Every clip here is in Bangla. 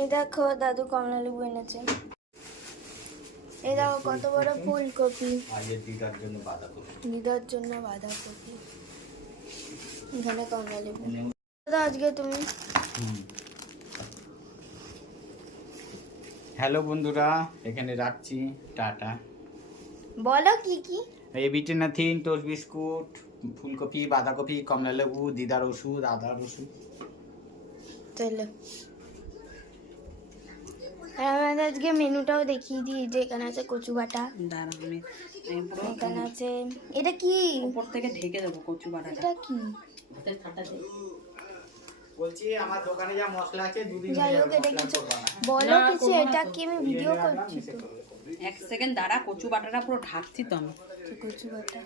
এই দেখো দাদু কমলা লেবু এনেছে। এই দেখো কত বড় ফুলকপি। দিদার জন্য বাঁধাকপি। এখানে কমলা লেবু। দাদা আজকে তুমি হ্যালো বন্ধুরা, এখানে রাখছি, টাটা। বলো কি কি? এই বিটে নাথিং, টোস্ট বিস্কুট, ফুলকপি, বাঁধাকপি, কমলা লেবু, দিদার ওষুধ, আদার ওষুধ। চলো আমাদের আজকে মেনুটাও দেখিয়ে দিই। যে এখানে আছে কচু বাটা, এখানে আছে এটা কি উপর থেকে ঢেকে দেবো কচু বাটাটা। এটা কি বলছি আমার দোকানে যা মশলা আছে দুদিন যাই হোক এটা কিছু বলো কিছু। এটা কি আমি ভিডিও করছি তো। এক সেকেন্ড দাঁড়া, কচু বাটাটা পুরো ঢাকছি তো আমি। কচু বাটা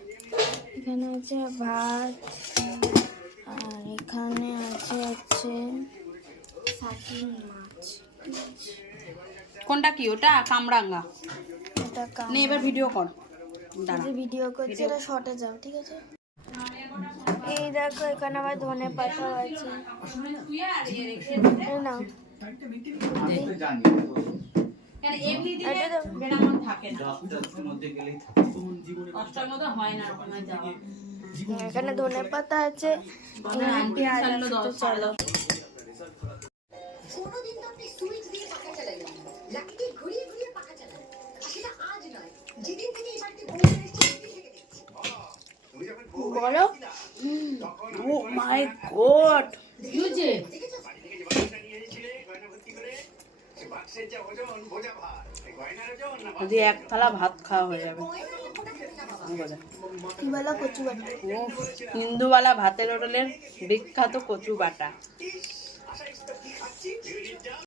এখানে আছে ভাত, আর এখানে আছে সাকিন মাছ। কোনটা কি ওটা? কামরাঙ্গা। এটা নে এবার ভিডিও কর। দাঁড়া ভিডিও করছি, এটা শর্টে যাও, ঠিক আছে? এই দেখো এখানে আবার ধনে পাতা আছে। এই নাও। এখানে ধনে পাতা আছে। চলো বলো। ও মাই গড, যদি এক থালা ভাত খাওয়া হয়ে যাবে। কি বলো? কচু বাটা। হিন্দুওয়ালা ভাতের হোটেলের বিখ্যাত কচু বাটা।